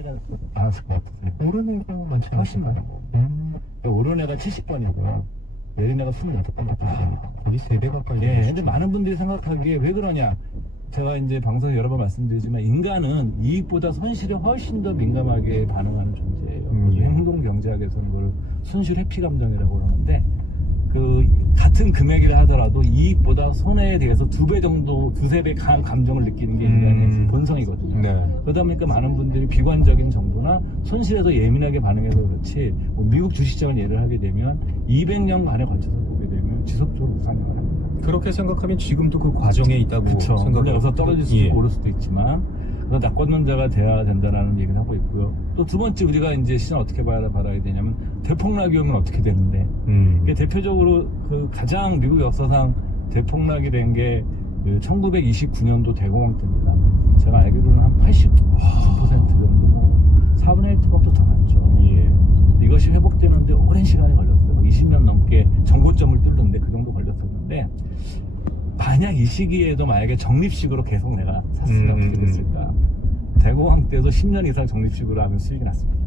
쉽지가 않았을 것 같아요. 오른 애가 많지 훨씬 않을까요? 많고. 오른 애가 70번이고요. 내린 애가 28번 같아요. 거의 3배 가까이. 예, 되는 근데 수준. 많은 분들이 생각하기에 왜 그러냐. 제가 이제 방송에 여러 번 말씀드리지만 인간은 이익보다 손실에 훨씬 더 민감하게 반응하는 존재예요. 예. 행동 경제학에서는 그걸 손실 회피 감정이라고 그러는데 그 같은 금액이라 하더라도 이익보다 손해에 대해서 2배 정도, 2~3배 강한 감정을 느끼는 게 인간의 본성이거든요. 네. 그러다 보니까 많은 분들이 비관적인 정도나 손실에 더 예민하게 반응해서 그렇지, 뭐 미국 주식시장을 예를 하게 되면 200년간에 걸쳐서 보게 되면 지속적으로 우상향을 합니다. 그렇게 생각하면 지금도 그 과정에 있다고 그렇죠. 생각을 여기서 떨어질 수도 예. 있고 오를 수도 있지만 그래서 낙관론자가 돼야 된다는 얘기를 하고 있고요. 또 두 번째 우리가 이제 시장 어떻게 바라야 되냐면 대폭락이 오면 어떻게 되는데 대표적으로 그 가장 미국 역사상 대폭락이 된 게 1929년도 대공황 때입니다. 제가 알기로는 한 89% 정도, 뭐 4분의 1토막도 더 났죠. 예. 이것이 회복되는데 오랜 시간이 걸렸어요. 20년 넘게 정고점을 뚫는데 그 정도 걸렸었는데, 만약 이 시기에도 만약에 적립식으로 계속 내가 샀으면 어떻게 됐을까? 대공황 때도 10년 이상 적립식으로 하면 수익이 났습니다.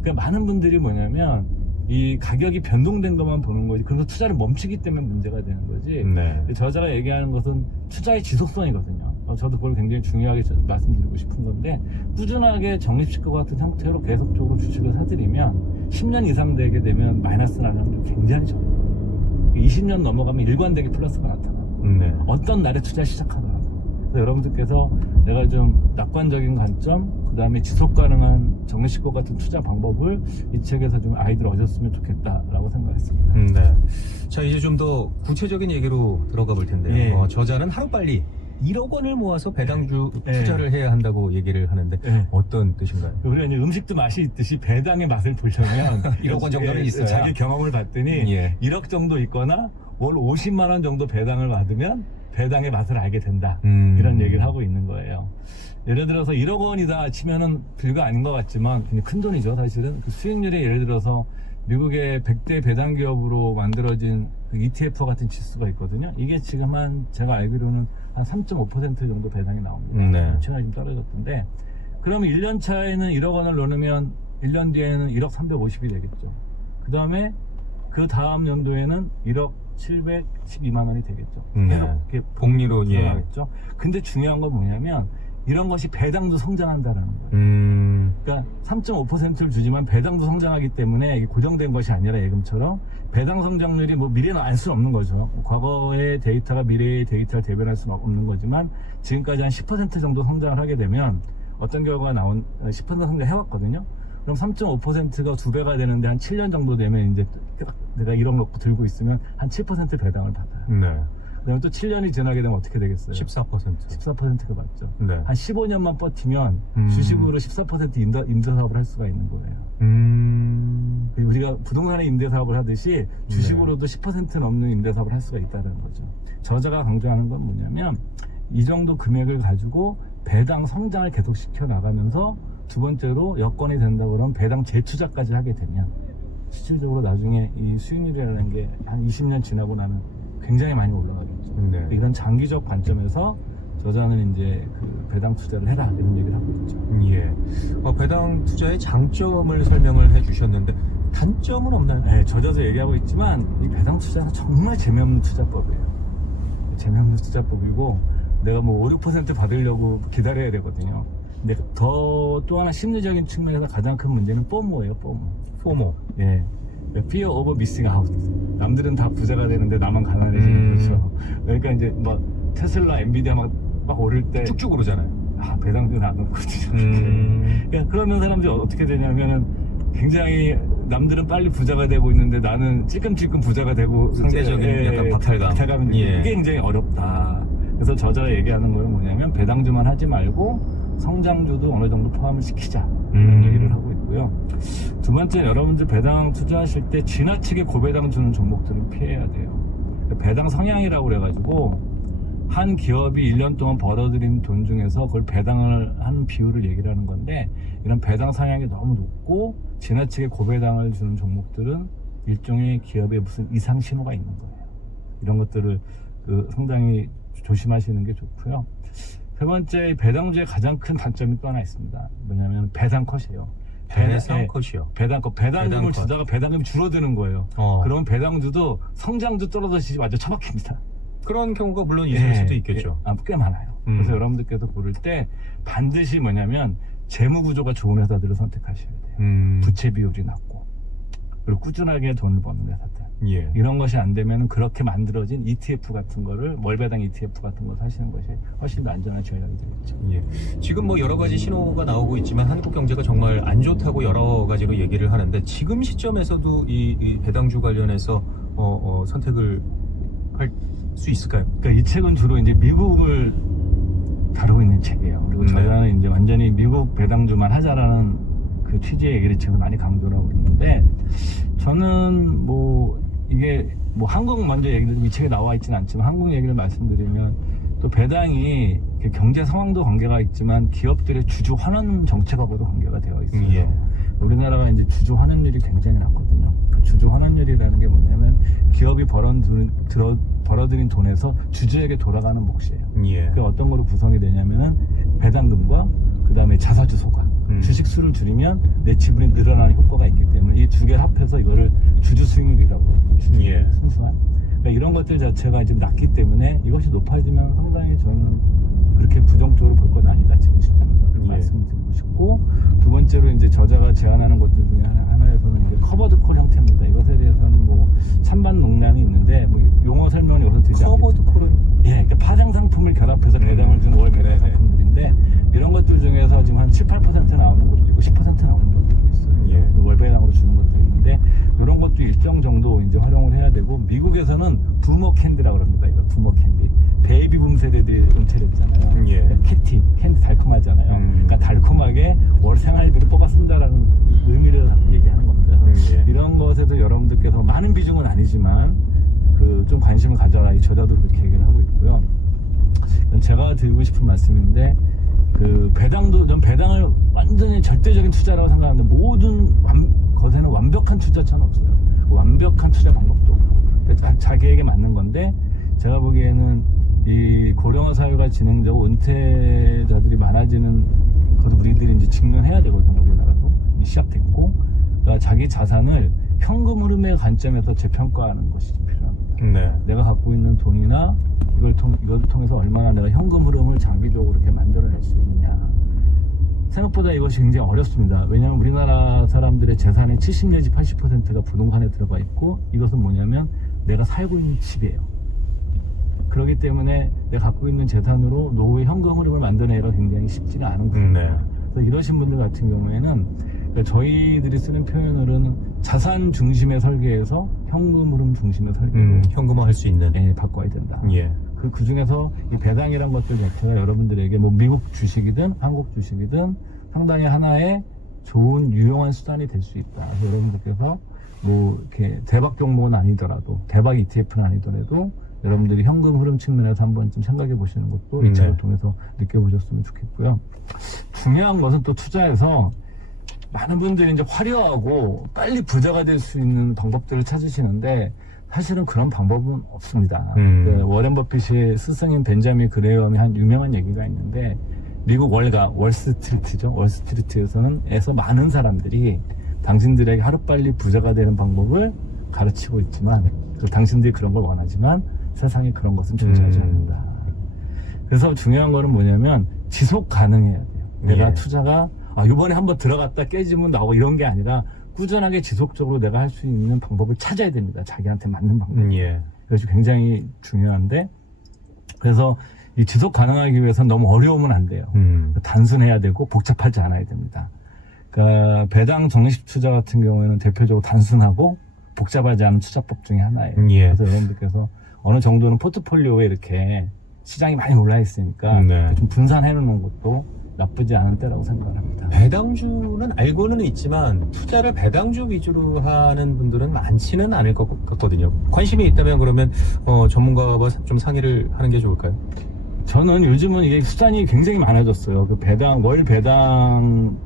그러니까 많은 분들이 뭐냐면 이 가격이 변동된 것만 보는 거지, 그래서 투자를 멈추기 때문에 문제가 되는 거지. 네. 저자가 얘기하는 것은 투자의 지속성이거든요. 저도 그걸 굉장히 중요하게 말씀드리고 싶은 건데, 꾸준하게 적립식과 같은 형태로 계속적으로 주식을 사들이면 10년 이상 되게 되면 마이너스 나는 확률이 굉장히 적어요. 20년 넘어가면 일관되게 플러스가 나타나고 네. 어떤 날에 투자 시작하더라도. 그래서 여러분들께서 내가 좀 낙관적인 관점, 그 다음에 지속 가능한 적립식과 같은 투자 방법을 이 책에서 좀 아이들 얻었으면 좋겠다라고 생각했습니다. 네. 자, 이제 좀 더 구체적인 얘기로 들어가 볼 텐데요. 예. 저자는 하루빨리 1억 원을 모아서 배당주 예. 투자를 해야 한다고 얘기를 하는데 예. 어떤 뜻인가요? 우리가 이제 음식도 맛이 있듯이 배당의 맛을 보려면 1억 원 정도는 예, 있어야. 자기 경험을 봤더니 예. 1억 정도 있거나 월 50만 원 정도 배당을 받으면 배당의 맛을 알게 된다. 이런 얘기를 하고 있는 거예요. 예를 들어서 1억 원이다 치면은 별거 아닌 것 같지만 굉장히 큰 돈이죠. 사실은 그 수익률이 예를 들어서 미국의 100대 배당 기업으로 만들어진 그 ETF 같은 지수가 있거든요. 이게 지금 한 제가 알기로는 한 3.5% 정도 배당이 나옵니다. 네. 최근에 좀 떨어졌던데, 그러면 1년 차에는 1억 원을 넣으면 1년 뒤에는 1억 350이 되겠죠. 그 다음에 그 다음 연도에는 1억 712만 원이 되겠죠. 네. 계속 이렇게 복리로, 예. 하겠죠. 근데 중요한 건 뭐냐면 이런 것이 배당도 성장한다는 거예요. 그러니까 3.5%를 주지만 배당도 성장하기 때문에 이게 고정된 것이 아니라 예금처럼 배당 성장률이 뭐 미래는 알 수는 없는 거죠. 과거의 데이터가 미래의 데이터를 대변할 수는 없는 거지만 지금까지 한 10% 정도 성장을 하게 되면 어떤 결과가 10% 성장해왔거든요. 그럼 3.5%가 2배가 되는데 한 7년 정도 되면 이제 내가 1억 넣고 들고 있으면 한 7% 배당을 받아요. 네. 그다음에 또 7년이 지나게 되면 어떻게 되겠어요? 14%. 14%가 맞죠. 네. 한 15년만 버티면 주식으로 14% 임대사업을 할 수가 있는 거예요. 우리가 부동산의 임대사업을 하듯이 주식으로도 10% 넘는 임대사업을 할 수가 있다는 거죠. 저자가 강조하는 건 뭐냐면 이 정도 금액을 가지고 배당 성장을 계속 시켜 나가면서, 두 번째로 여건이 된다 그러면 배당 재투자까지 하게 되면 실질적으로 나중에 이 수익률이라는 게 한 20년 지나고 나면 굉장히 많이 올라가겠죠. 네. 이런 장기적 관점에서 저자는 이제 그 배당 투자를 해라 이런 얘기를 하고 있죠. 예. 배당 투자의 장점을 설명을 해주셨는데 단점은 없나요? 네, 저자도 얘기하고 있지만 이 배당 투자는 정말 재미없는 투자법이에요. 재미없는 투자법이고 내가 뭐 5, 6% 받으려고 기다려야 되거든요. 근데 또 하나 심리적인 측면에서 가장 큰 문제는 포모예요. 포모. 예. Fear of missing out. 남들은 다 부자가 되는데 나만 가난해지는 거죠. 그러니까 이제 막 테슬라, 엔비디아 막 오를 때 쭉쭉 오르잖아요. 배당도 안 오거든요. 그러니까 그러면 사람들이 어떻게 되냐면은 굉장히 남들은 빨리 부자가 되고 있는데 나는 찔끔찔끔 부자가 되고 상대적인 약간 박탈감. 이게 굉장히 어렵다. 그래서 저자가 얘기하는 거는 뭐냐면 배당주만 하지 말고 성장주도 어느 정도 포함을 시키자 이런 얘기를 하고 있고요. 두 번째, 여러분들 배당 투자하실 때 지나치게 고배당 주는 종목들은 피해야 돼요. 배당 성향이라고 그래가지고 한 기업이 1년 동안 벌어들인 돈 중에서 그걸 배당을 하는 비율을 얘기를 하는 건데, 이런 배당 성향이 너무 높고 지나치게 고배당을 주는 종목들은 일종의 기업에 무슨 이상 신호가 있는 거예요. 이런 것들을 상당히 조심하시는 게 좋고요. 세 번째, 배당주의 가장 큰 단점이 또 하나 있습니다. 뭐냐면 배당 컷이에요. 배당 컷이요. 배당금을 배당 컷. 주다가 배당금이 줄어드는 거예요. 그러면 배당주도 성장주 떨어지지 완전 처박힙니다. 그런 경우가 물론 있을 수도 있겠죠. 꽤 많아요. 그래서 여러분들께서 고를 때 반드시 뭐냐면 재무 구조가 좋은 회사들을 선택하셔야 돼요. 부채 비율이 낮고 그리고 꾸준하게 돈을 버는 회사들. 예. 이런 것이 안 되면 그렇게 만들어진 ETF 같은 거를 월배당 ETF 같은 거 사시는 것이 훨씬 더 안전한 전략이 되겠죠. 예. 지금 뭐 여러 가지 신호가 나오고 있지만 한국 경제가 정말 안 좋다고 여러 가지로 얘기를 하는데 지금 시점에서도 이 배당주 관련해서 선택을 할 수 있을까요? 그러니까 이 책은 주로 이제 미국을 다루고 있는 책이에요. 그리고 저자는 이제 완전히 미국 배당주만 하자라는 그 취지의 얘기를 지금 많이 강조를 하고 있는데 저는 뭐 이게 뭐 한국 먼저 얘기를 이 책에 나와 있지는 않지만 한국 얘기를 말씀드리면 또 배당이 경제 상황도 관계가 있지만 기업들의 주주 환원 정책하고도 관계가 되어 있어요. 예. 우리나라가 이제 주주 환원율이 굉장히 낮거든요. 그 주주 환원율이라는 게 뭐냐면 기업이 벌어들인 돈에서 주주에게 돌아가는 몫이에요. 예. 그게 어떤 거로 구성이 되냐면은 배당금과 그 다음에 자사주 소각, 주식 수를 줄이면 내 지분이 늘어나는 효과가 있기 때문에 이 두 개를 합해서 이거를 주주 수익률이라고 해요. 주주 예. 순수한. 그러니까 이런 것들 자체가 지금 낮기 때문에 이것이 높아지면 상당히 저는 그렇게 부정적으로 볼 건 아니다. 지금 시점에서 말씀드리고 싶고 두 번째로 이제 저자가 제안하는 것들 중에 하나에서는 이제 커버드 콜 형태입니다. 이것에 대해서는 뭐 찬반 논란이 있는데 뭐 용어 설명이 여기서 드리지 커버드 콜은 그러니까 파생 상품을 결합해서 배당을 주는 월 배당 상품들인데 이런 것들 중에서 지금 한 7, 8% 나오는 것도 있고 10% 나오는 것도 있어요. 예. 월 배당으로 주는 것도 있는데 이런 것도 일정 정도 이제 활용을 해야 되고 미국에서는 부머 캔디라고 합니다. 이거 부머 캔디. 베이비붐 세대들이 은퇴를 했잖아요. 예. 캔디 달콤하잖아요. 그러니까 달콤하게 월 생활비를 뽑아 쓴다라는 의미를 얘기하는 겁니다. 예. 이런 것에도 여러분들께서 많은 비중은 아니지만 그 좀 관심을 가져라. 이 저자도 그렇게 얘기를 하고 있고요. 제가 드리고 싶은 말씀인데 그 배당도 전 배당을 완전히 절대적인 투자라고 생각하는데 모든 것에는 완벽한 투자처는 없어요. 완벽한 투자 방법도 없고 자기에게 맞는 건데 제가 보기에는 이 고령화 사회가 진행되고 은퇴자들이 많아지는 것도 우리들이 이제 직면해야 되거든요. 우리나라도 시작됐고 그러니까 자기 자산을 현금 흐름의 관점에서 재평가하는 것이 좀 필요합니다. 네. 내가 갖고 있는 돈이나 이걸 통해서 얼마나 내가 현금 흐름을 장기적으로 이렇게 만들어낼 수 있느냐. 생각보다 이것이 굉장히 어렵습니다. 왜냐하면 우리나라 사람들의 재산의 70 내지 80%가 부동산에 들어가 있고 이것은 뭐냐면 내가 살고 있는 집이에요. 그렇기 때문에 내가 갖고 있는 재산으로 노후의 현금 흐름을 만들어내기가 굉장히 쉽지가 않은 거예요. 네. 그래서 이러신 분들 같은 경우에는 저희들이 쓰는 표현으로는 자산 중심의 설계에서 현금 흐름 중심의 설계로 현금화 할 수 있는 바꿔야 된다. 예. 그 중에서 이 배당이란 것들 자체가 여러분들에게 뭐 미국 주식이든 한국 주식이든 상당히 하나의 좋은 유용한 수단이 될 수 있다. 그래서 여러분들께서 뭐 이렇게 대박 종목은 아니더라도 대박 ETF는 아니더라도 여러분들이 현금 흐름 측면에서 한 번쯤 생각해 보시는 것도 이 책을 통해서 느껴보셨으면 좋겠고요. 중요한 것은 또 투자에서 많은 분들이 이제 화려하고 빨리 부자가 될 수 있는 방법들을 찾으시는데 사실은 그런 방법은 없습니다. 그 워렌 버핏의 스승인 벤자민 그레이엄이 한 유명한 얘기가 있는데 미국 월스트리트죠. 월스트리트에서 많은 사람들이 당신들에게 하루빨리 부자가 되는 방법을 가르치고 있지만 당신들이 그런 걸 원하지만 세상에 그런 것은 존재하지 않는다. 그래서 중요한 거는 뭐냐면 지속 가능해야 돼요. 내가 투자가 이번에 한번 들어갔다 깨지면 나오고 이런 게 아니라 꾸준하게 지속적으로 내가 할 수 있는 방법을 찾아야 됩니다. 자기한테 맞는 방법. 그것이 굉장히 중요한데 그래서 이 지속 가능하기 위해서는 너무 어려우면 안 돼요. 단순해야 되고 복잡하지 않아야 됩니다. 그러니까 배당 적립식 투자 같은 경우에는 대표적으로 단순하고 복잡하지 않은 투자법 중에 하나예요. 그래서 여러분들께서 어느 정도는 포트폴리오에 이렇게 시장이 많이 올라 있으니까 좀 분산해 놓는 것도 나쁘지 않은 때라고 생각을 합니다. 배당주는 알고는 있지만 투자를 배당주 위주로 하는 분들은 많지는 않을 것 같거든요. 관심이 있다면 그러면 전문가와 좀 상의를 하는 게 좋을까요? 저는 요즘은 이게 수단이 굉장히 많아졌어요. 그 월 배당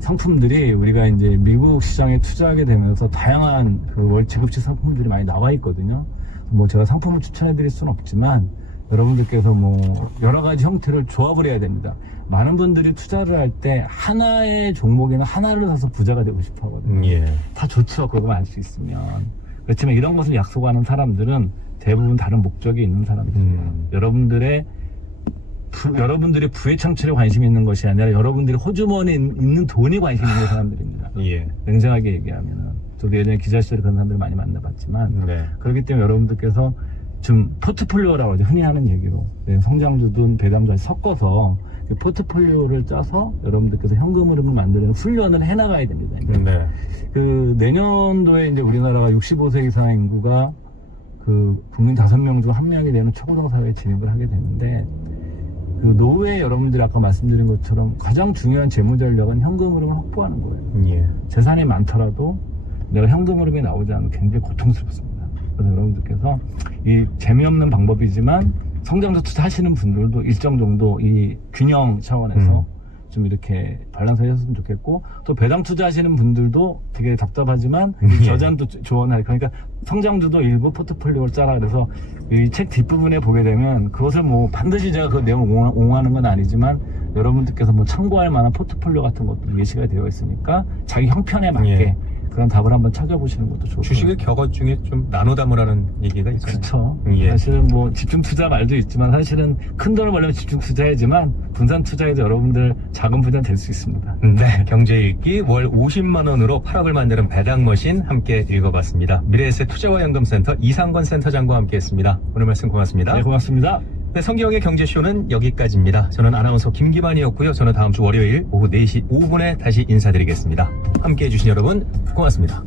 상품들이 우리가 이제 미국 시장에 투자하게 되면서 다양한 그 월 지급식 상품들이 많이 나와 있거든요. 뭐 제가 상품을 추천해 드릴 수는 없지만 여러분들께서 뭐 여러 가지 형태를 조합을 해야 됩니다. 많은 분들이 투자를 할 때 하나의 종목에는 하나를 사서 부자가 되고 싶어 하거든요. 예. 다 좋죠. 그거만 알 수 있으면. 그렇지만 이런 것을 약속하는 사람들은 대부분 다른 목적이 있는 사람들이에요. 여러분들의 부의 창출에 관심이 있는 것이 아니라 여러분들이 호주머니에 있는 돈이 관심이 있는 사람들입니다. 예. 냉정하게 얘기하면은. 저도 예전에 기자 시절에 그런 사람들 많이 만나봤지만 네. 그렇기 때문에 여러분들께서 좀 포트폴리오라고 하죠. 흔히 하는 얘기로 성장주든 배당주 섞어서 포트폴리오를 짜서 여러분들께서 현금 흐름을 만드는 훈련을 해나가야 됩니다. 네. 그 내년도에 이제 우리나라가 65세 이상 인구가 그 국민 5명 중 1명이 되는 초고령 사회에 진입을 하게 되는데 그 노후에 여러분들이 아까 말씀드린 것처럼 가장 중요한 재무 전략은 현금 흐름을 확보하는 거예요. 예. 재산이 많더라도 내가 현금 흐름이 나오지 않으면 굉장히 고통스럽습니다. 그래서 여러분들께서 이 재미없는 방법이지만 성장주 투자하시는 분들도 일정 정도 이 균형 차원에서 좀 이렇게 밸런스 하셨으면 좋겠고, 또 배당 투자하시는 분들도 되게 답답하지만 이 저잔도 조언할, 그러니까 성장주도 일부 포트폴리오를 짜라. 그래서 이 책 뒷부분에 보게 되면 그것을 뭐 반드시 제가 그 내용을 옹호하는 건 아니지만 여러분들께서 뭐 참고할 만한 포트폴리오 같은 것도 예시가 되어 있으니까 자기 형편에 맞게 예. 그런 답을 한번 찾아보시는 것도 좋을 것 주식의 같아요. 격언 중에 좀 나눠 담으라는 얘기가 있잖아요. 그렇죠. 예. 사실은 뭐 집중 투자 말도 있지만 사실은 큰 돈을 벌려면 집중 투자해야지만 분산 투자해도 여러분들 작은 부자 될 수 있습니다. 네, 경제 읽기 월 50만 원으로 8억을 만드는 배당 머신 함께 읽어봤습니다. 미래에셋 투자와 연금센터 이상권 센터장과 함께했습니다. 오늘 말씀 고맙습니다. 네, 고맙습니다. 네, 성기영의 경제쇼는 여기까지입니다. 저는 아나운서 김기만이었고요. 저는 다음 주 월요일 오후 4시 5분에 다시 인사드리겠습니다. 함께해 주신 여러분 고맙습니다.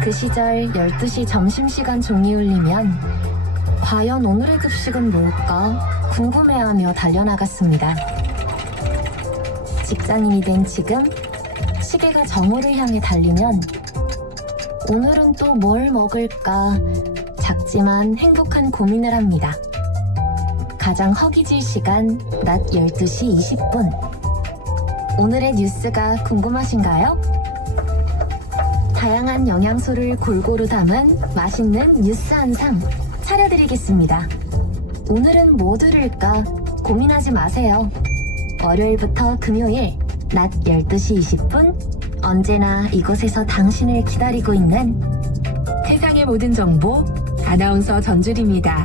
그 시절 12시 점심시간 종이 울리면 과연 오늘의 급식은 뭘까 궁금해하며 달려나갔습니다. 직장인이 된 지금 시계가 정오를 향해 달리면 오늘은 또 뭘 먹을까 작지만 행복한 고민을 합니다. 가장 허기질 시간 낮 12시 20분. 오늘의 뉴스가 궁금하신가요? 다양한 영양소를 골고루 담은 맛있는 뉴스 한 상 차려드리겠습니다. 오늘은 뭐 들을까 고민하지 마세요. 월요일부터 금요일 낮 12시 20분 언제나 이곳에서 당신을 기다리고 있는 세상의 모든 정보 아나운서 전주리입니다.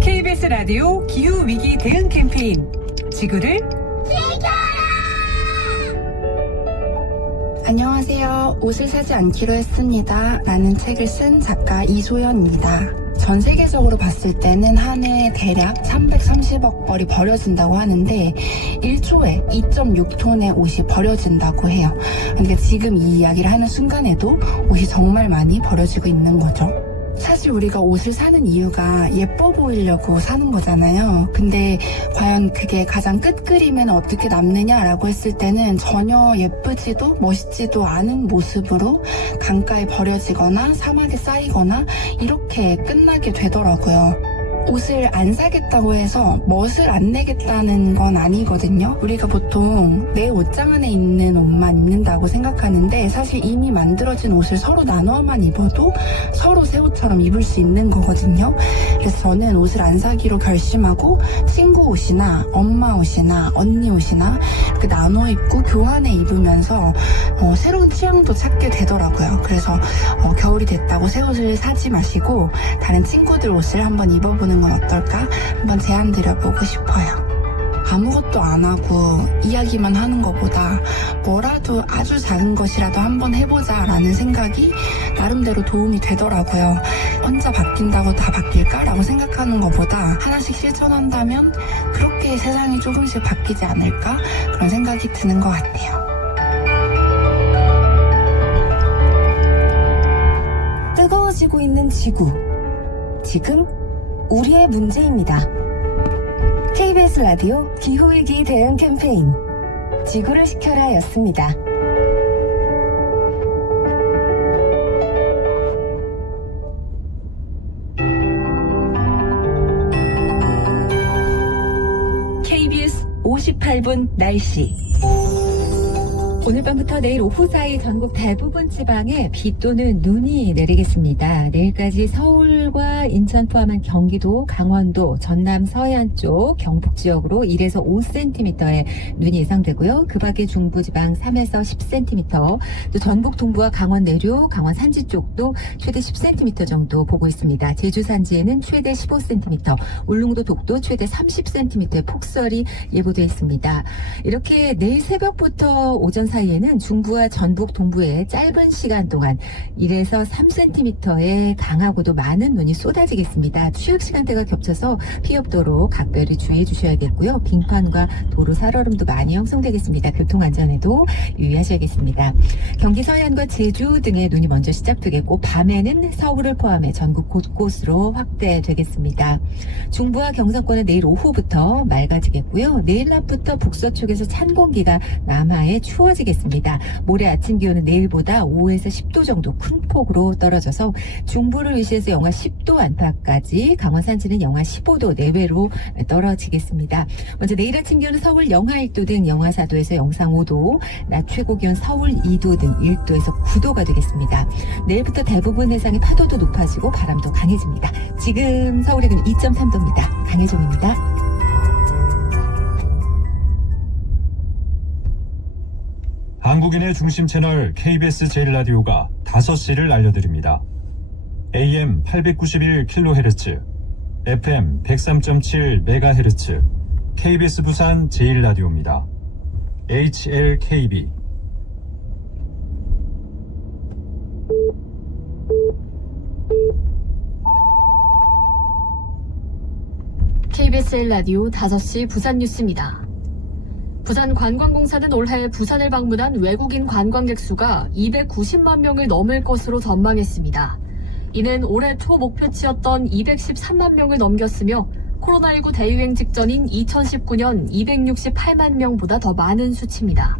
KBS 라디오 기후위기 대응 캠페인 지구를 안녕하세요. 옷을 사지 않기로 했습니다. 라는 책을 쓴 작가 이소연입니다. 전 세계적으로 봤을 때는 한 해 대략 330억 벌이 버려진다고 하는데 1초에 2.6톤의 옷이 버려진다고 해요. 그러니까 지금 이 이야기를 하는 순간에도 옷이 정말 많이 버려지고 있는 거죠. 사실 우리가 옷을 사는 이유가 예뻐 보이려고 사는 거잖아요. 근데 과연 그게 가장 끝그림에는 어떻게 남느냐라고 했을 때는 전혀 예쁘지도 멋있지도 않은 모습으로 강가에 버려지거나 사막에 쌓이거나 이렇게 끝나게 되더라고요. 옷을 안 사겠다고 해서 멋을 안 내겠다는 건 아니거든요. 우리가 보통 내 옷장 안에 있는 옷만 입는다고 생각하는데 사실 이미 만들어진 옷을 서로 나눠만 입어도 서로 새 옷처럼 입을 수 있는 거거든요. 그래서 저는 옷을 안 사기로 결심하고 친구 옷이나 엄마 옷이나 언니 옷이나 이렇게 나눠 입고 교환해 입으면서 새로운 취향도 찾게 되더라고요. 그래서 겨울이 됐다고 새 옷을 사지 마시고 다른 친구들 옷을 한번 입어보는 건 어떨까? 한번 제안 드려보고 싶어요. 아무것도 안 하고 이야기만 하는 것보다 뭐라도 아주 작은 것이라도 한번 해보자 라는 생각이 나름대로 도움이 되더라고요. 혼자 바뀐다고 다 바뀔까라고 생각하는 것보다 하나씩 실천한다면 그렇게 세상이 조금씩 바뀌지 않을까 그런 생각이 드는 것 같아요. 뜨거워지고 있는 지구. 지금 우리의 문제입니다. KBS 라디오 기후위기 대응 캠페인 지구를 지켜라 였습니다. KBS 58분 날씨. 오늘 밤부터 내일 오후 사이 전국 대부분 지방에 비 또는 눈이 내리겠습니다. 내일까지 서울과 인천 포함한 경기도, 강원도, 전남 서해안 쪽, 경북 지역으로 1에서 5cm의 눈이 예상되고요. 그 밖에 중부지방 3에서 10cm, 또 전북 동부와 강원 내륙, 강원 산지 쪽도 최대 10cm 정도 보고 있습니다. 제주 산지에는 최대 15cm, 울릉도 독도 최대 30cm의 폭설이 예보되어 있습니다. 이렇게 내일 새벽부터 오전 사이에는 중부와 전북 동부에 짧은 시간 동안 1에서 3cm의 강하고도 많은 눈이 쏟아지겠습니다. 취업 시간대가 겹쳐서 피해 없도록 각별히 주의해 주셔야겠고요. 빙판과 도로 살얼음도 많이 형성되겠습니다. 교통안전에도 유의하셔야겠습니다. 경기 서해안과 제주 등의 눈이 먼저 시작되겠고 밤에는 서울을 포함해 전국 곳곳으로 확대되겠습니다. 중부와 경상권은 내일 오후부터 맑아지겠고요. 내일 낮부터 북서쪽에서 찬 공기가 남하에 추워지겠습니다. 모레 아침 기온은 내일보다 5에서 10도 정도 큰 폭으로 떨어져서 중부를 위시해서 영하 10도 안팎까지, 강원 산지는 영하 15도 내외로 떨어지겠습니다. 먼저 내일 아침 기온은 서울 영하 1도 등 영하 4도에서 영상 5도, 낮 최고 기온 서울 2도 등 1도에서 9도가 되겠습니다. 내일부터 대부분 해상의 파도도 높아지고 바람도 강해집니다. 지금 서울의 기온 2.3도입니다. 강혜종입니다. 한국인의 중심 채널 KBS 제1라디오가 5시를 알려드립니다. AM 891kHz, FM 103.7MHz, KBS 부산 제1라디오입니다. HLKB. KBS 라디오 5시 부산 뉴스입니다. 부산관광공사는 올해 부산을 방문한 외국인 관광객 수가 290만 명을 넘을 것으로 전망했습니다. 이는 올해 초 목표치였던 213만 명을 넘겼으며 코로나19 대유행 직전인 2019년 268만 명보다 더 많은 수치입니다.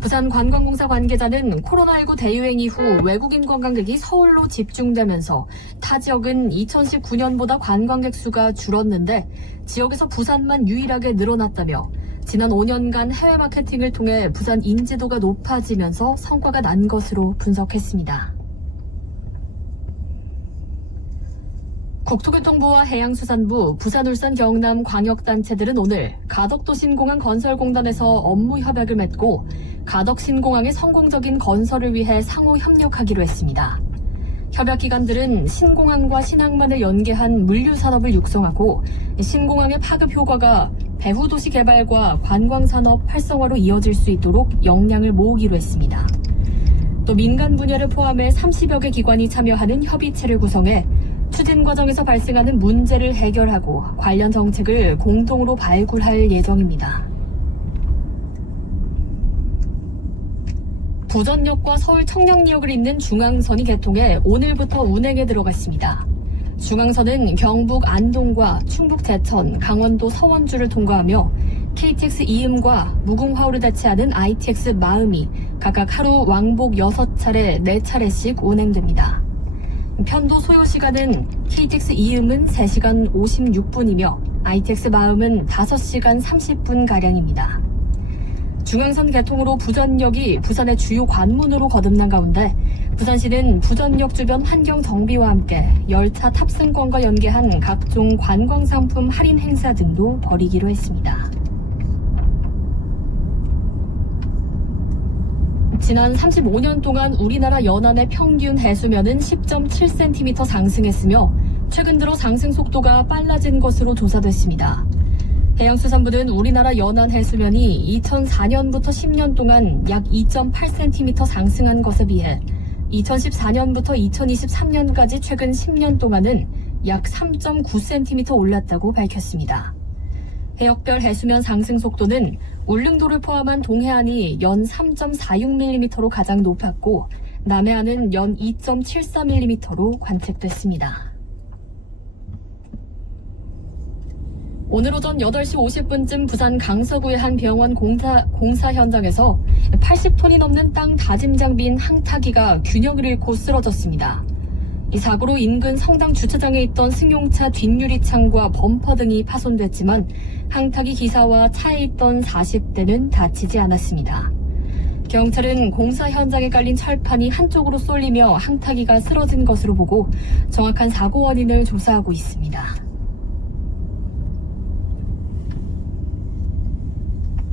부산관광공사 관계자는 코로나19 대유행 이후 외국인 관광객이 서울로 집중되면서 타 지역은 2019년보다 관광객 수가 줄었는데 지역에서 부산만 유일하게 늘어났다며 지난 5년간 해외 마케팅을 통해 부산 인지도가 높아지면서 성과가 난 것으로 분석했습니다. 국토교통부와 해양수산부, 부산, 울산, 경남 광역단체들은 오늘 가덕도신공항 건설공단에서 업무 협약을 맺고 가덕신공항의 성공적인 건설을 위해 상호 협력하기로 했습니다. 협약기관들은 신공항과 신항만을 연계한 물류산업을 육성하고 신공항의 파급 효과가 배후 도시 개발과 관광산업 활성화로 이어질 수 있도록 역량을 모으기로 했습니다. 또 민간 분야를 포함해 30여 개 기관이 참여하는 협의체를 구성해 추진 과정에서 발생하는 문제를 해결하고 관련 정책을 공동으로 발굴할 예정입니다. 부전역과 서울 청량리역을 잇는 중앙선이 개통해 오늘부터 운행에 들어갔습니다. 중앙선은 경북 안동과 충북 제천, 강원도 서원주를 통과하며 KTX 이음과 무궁화호를 대체하는 ITX 마음이 각각 하루 왕복 6차례, 4차례씩 운행됩니다. 편도 소요 시간은 KTX 이음은 3시간 56분이며 ITX 마음은 5시간 30분가량입니다. 중앙선 개통으로 부전역이 부산의 주요 관문으로 거듭난 가운데 부산시는 부전역 주변 환경 정비와 함께 열차 탑승권과 연계한 각종 관광상품 할인 행사 등도 벌이기로 했습니다. 지난 35년 동안 우리나라 연안의 평균 해수면은 10.7cm 상승했으며 최근 들어 상승 속도가 빨라진 것으로 조사됐습니다. 해양수산부는 우리나라 연안 해수면이 2004년부터 10년 동안 약 2.8cm 상승한 것에 비해 2014년부터 2023년까지 최근 10년 동안은 약 3.9cm 올랐다고 밝혔습니다. 해역별 해수면 상승 속도는 울릉도를 포함한 동해안이 연 3.46mm로 가장 높았고 남해안은 연 2.74mm로 관측됐습니다. 오늘 오전 8시 50분쯤 부산 강서구의 한 병원 공사 현장에서 80톤이 넘는 땅 다짐 장비인 항타기가 균형을 잃고 쓰러졌습니다. 이 사고로 인근 성당 주차장에 있던 승용차 뒷유리창과 범퍼 등이 파손됐지만 항타기 기사와 차에 있던 40대는 다치지 않았습니다. 경찰은 공사 현장에 깔린 철판이 한쪽으로 쏠리며 항타기가 쓰러진 것으로 보고 정확한 사고 원인을 조사하고 있습니다.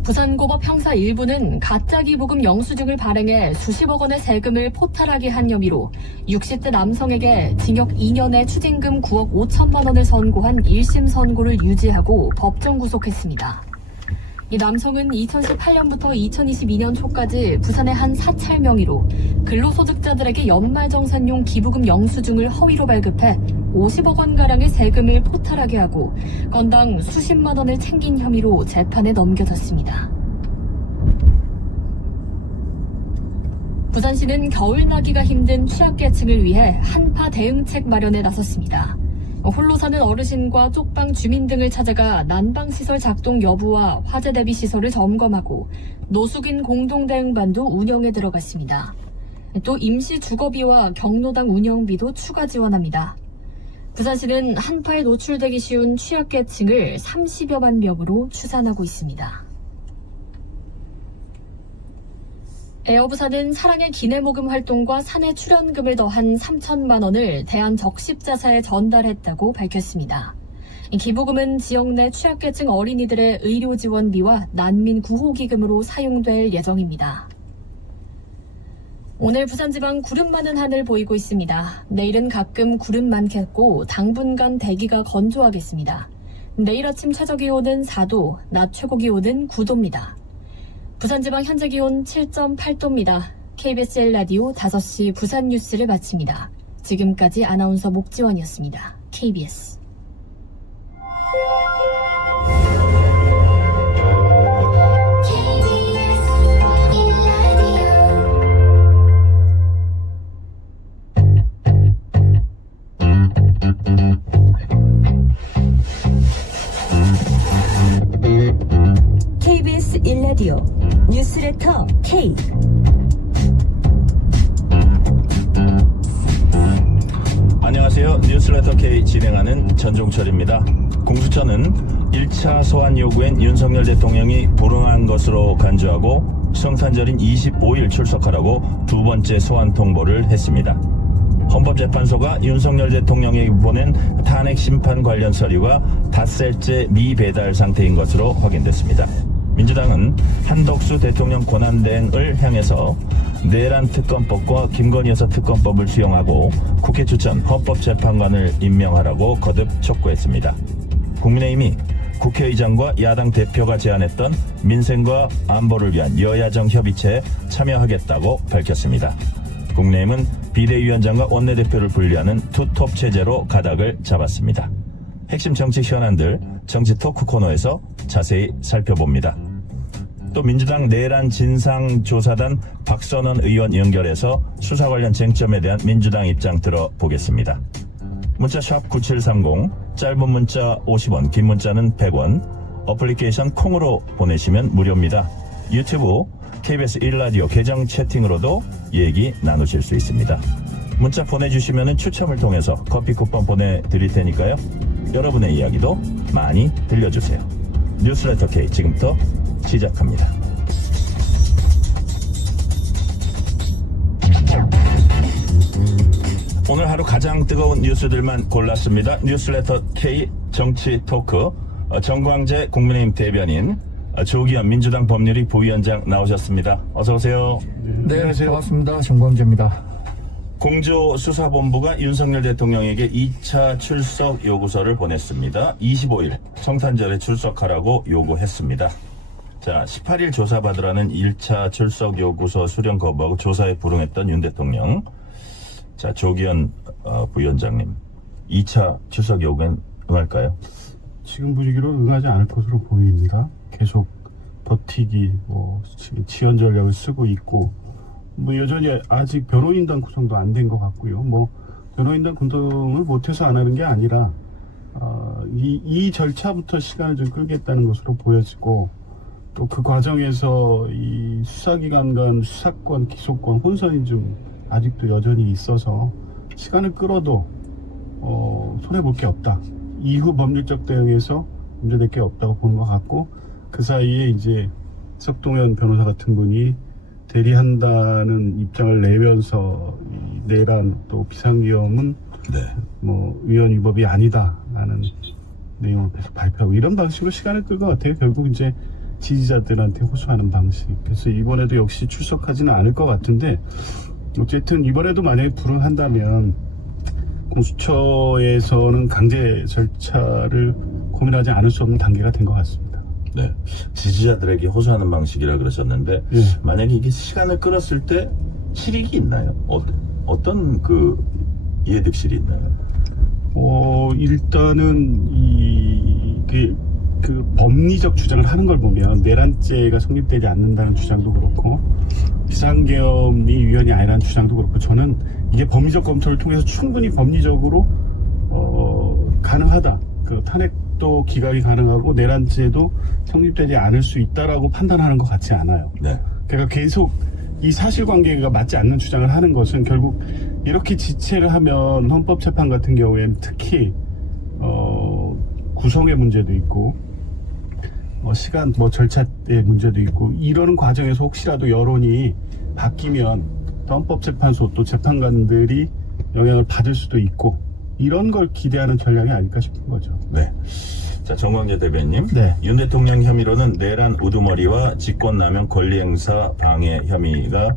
부산고법 형사 1부는 가짜 기부금 영수증을 발행해 수십억 원의 세금을 포탈하게 한 혐의로 60대 남성에게 징역 2년에 추징금 9억 5천만 원을 선고한 1심 선고를 유지하고 법정 구속했습니다. 이 남성은 2018년부터 2022년 초까지 부산의 한 사찰 명의로 근로소득자들에게 연말정산용 기부금 영수증을 허위로 발급해 50억 원가량의 세금을 포탈하게 하고 건당 수십만 원을 챙긴 혐의로 재판에 넘겨졌습니다. 부산시는 겨울 나기가 힘든 취약계층을 위해 한파 대응책 마련에 나섰습니다. 홀로 사는 어르신과 쪽방 주민 등을 찾아가 난방시설 작동 여부와 화재 대비 시설을 점검하고 노숙인 공동대응반도 운영에 들어갔습니다. 또 임시 주거비와 경로당 운영비도 추가 지원합니다. 부산시는 한파에 노출되기 쉬운 취약계층을 30여만 명으로 추산하고 있습니다. 에어부산은 사랑의 기내모금 활동과 사내 출연금을 더한 3천만 원을 대한적십자사에 전달했다고 밝혔습니다. 이 기부금은 지역 내 취약계층 어린이들의 의료 지원비와 난민 구호기금으로 사용될 예정입니다. 오늘 부산지방 구름 많은 하늘 보이고 있습니다. 내일은 가끔 구름 많겠고 당분간 대기가 건조하겠습니다. 내일 아침 최저기온은 4도, 낮 최고기온은 9도입니다. 부산지방 현재 기온 7.8도입니다. KBS 1라디오 5시 부산 뉴스를 마칩니다. 지금까지 아나운서 목지원이었습니다. KBS. KBS 1라디오 뉴스레터 K. 안녕하세요. 뉴스레터 K 진행하는 전종철입니다. 공수처는 1차 소환 요구엔 윤석열 대통령이 불응한 것으로 간주하고 성탄절인 25일 출석하라고 두 번째 소환 통보를 했습니다. 헌법재판소가 윤석열 대통령에게 보낸 탄핵 심판 관련 서류가 닷새째 미배달 상태인 것으로 확인됐습니다. 민주당은 한덕수 대통령 권한대행을 향해서 내란 특검법과 김건희 여사 특검법을 수용하고 국회 추천 헌법재판관을 임명하라고 거듭 촉구했습니다. 국민의힘이 국회의장과 야당 대표가 제안했던 민생과 안보를 위한 여야정 협의체에 참여하겠다고 밝혔습니다. 국민의힘은 비대위원장과 원내대표를 분리하는 투톱 체제로 가닥을 잡았습니다. 핵심 정치 현안들 정치 토크 코너에서 자세히 살펴봅니다. 또 민주당 내란 진상조사단 박선원 의원 연결해서 수사 관련 쟁점에 대한 민주당 입장 들어보겠습니다. 문자 샵 9730, 짧은 문자 50원, 긴 문자는 100원, 어플리케이션 콩으로 보내시면 무료입니다. 유튜브 KBS 1라디오 계정 채팅으로도 얘기 나누실 수 있습니다. 문자 보내주시면 추첨을 통해서 커피 쿠폰 보내드릴 테니까요. 여러분의 이야기도 많이 들려주세요. 뉴스레터 K 지금부터 시작합니다. 오늘 하루 가장 뜨거운 뉴스들만 골랐습니다. 뉴스레터 K 정치 토크 정광재 국민의힘 대변인, 조기현 민주당 법률위 부위원장 나오셨습니다. 어서 오세요. 네, 반갑습니다. 정광재입니다. 공조수사본부가 윤석열 대통령에게 2차 출석 요구서를 보냈습니다. 25일 성탄절에 출석하라고 요구했습니다. 자, 18일 조사받으라는 1차 출석 요구서 수령 거부하고 조사에 불응했던 윤 대통령. 자, 조기현 부위원장님, 2차 출석 요구엔 응할까요? 지금 분위기로 응하지 않을 것으로 보입니다. 계속 버티기, 지연 전략을 쓰고 있고, 여전히 아직 변호인단 구성도 안 된 것 같고요. 변호인단 구성을 못해서 안 하는 게 아니라, 이 절차부터 시간을 좀 끌겠다는 것으로 보여지고, 또 그 과정에서 이 수사기관 간 수사권, 기소권 혼선이 좀 아직도 여전히 있어서 시간을 끌어도, 손해볼 게 없다. 이후 법률적 대응에서 문제될 게 없다고 보는 것 같고, 그 사이에 이제 석동현 변호사 같은 분이 대리한다는 입장을 내면서 이 내란 또 비상계엄은 위헌 위법이 아니다라는 내용을 계속 발표하고 이런 방식으로 시간을 끌 것 같아요. 결국 이제 지지자들한테 호소하는 방식. 그래서 이번에도 역시 출석하지는 않을 것 같은데, 어쨌든 이번에도 만약에 불응한다면 공수처에서는 강제 절차를 고민하지 않을 수 없는 단계가 된 것 같습니다. 네, 지지자들에게 호소하는 방식이라 그러셨는데, 예. 만약에 이게 시간을 끌었을 때 실익이 있나요? 어떤 그 이해득실이 있나요? 일단은 그 법리적 주장을 하는 걸 보면 내란죄가 성립되지 않는다는 주장도 그렇고 비상계엄이 위헌이 아니라는 주장도 그렇고, 저는 이게 법리적 검토를 통해서 충분히 법리적으로 가능하다. 그 탄핵도 기각이 가능하고 내란죄도 성립되지 않을 수 있다라고 판단하는 것 같지 않아요. 네. 그러니까 계속 이 사실관계가 맞지 않는 주장을 하는 것은 결국 이렇게 지체를 하면 헌법재판 같은 경우에는 특히 구성의 문제도 있고 시간 절차의 문제도 있고, 이러는 과정에서 혹시라도 여론이 바뀌면 헌법재판소 또 재판관들이 영향을 받을 수도 있고, 이런 걸 기대하는 전략이 아닐까 싶은 거죠. 네. 자, 정광재 대변인. 네. 윤 대통령 혐의로는 내란 우두머리와 직권남용 권리행사 방해 혐의가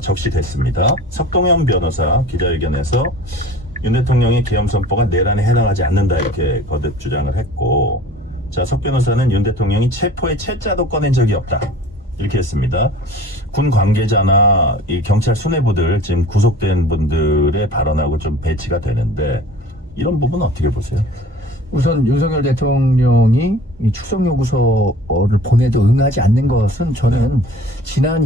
적시됐습니다. 석동현 변호사 기자회견에서 윤 대통령의 계엄 선포가 내란에 해당하지 않는다 이렇게 거듭 주장을 했고, 자, 석 변호사는 윤 대통령이 체포의 채자도 꺼낸 적이 없다 이렇게 했습니다. 군 관계자나 이 경찰 수뇌부들 지금 구속된 분들의 발언하고 좀 배치가 되는데, 이런 부분 어떻게 보세요? 우선 윤석열 대통령이 이 출석 요구서를 보내도 응하지 않는 것은 저는 지난